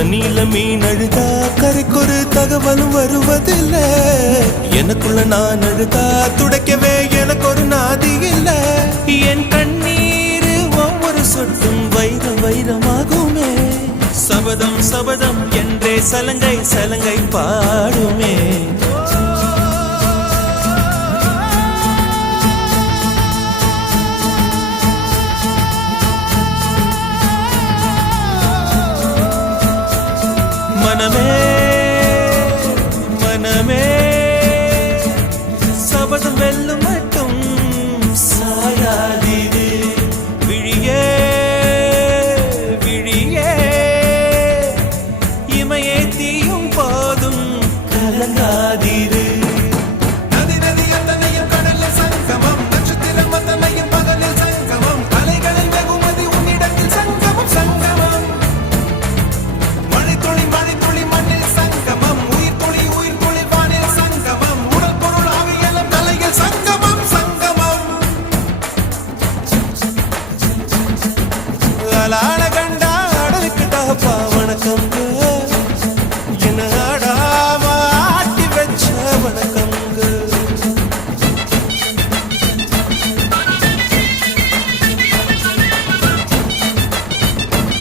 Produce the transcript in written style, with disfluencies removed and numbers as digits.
தண்ணியில மீன் அழுதா கரைக்கொரு தகவலும் வருவதில்லை. எனக்குள்ள நான் அழுதா துடைக்கவே எனக்கு ஒரு நாதி இல்லை. என் கண்ணீர் ஒவ்வொரு சொட்டும் வைரம் வைரமாகுமே. சபதம் சபதம் என்றே சலங்கை சலங்கை பாடுமே. மனமே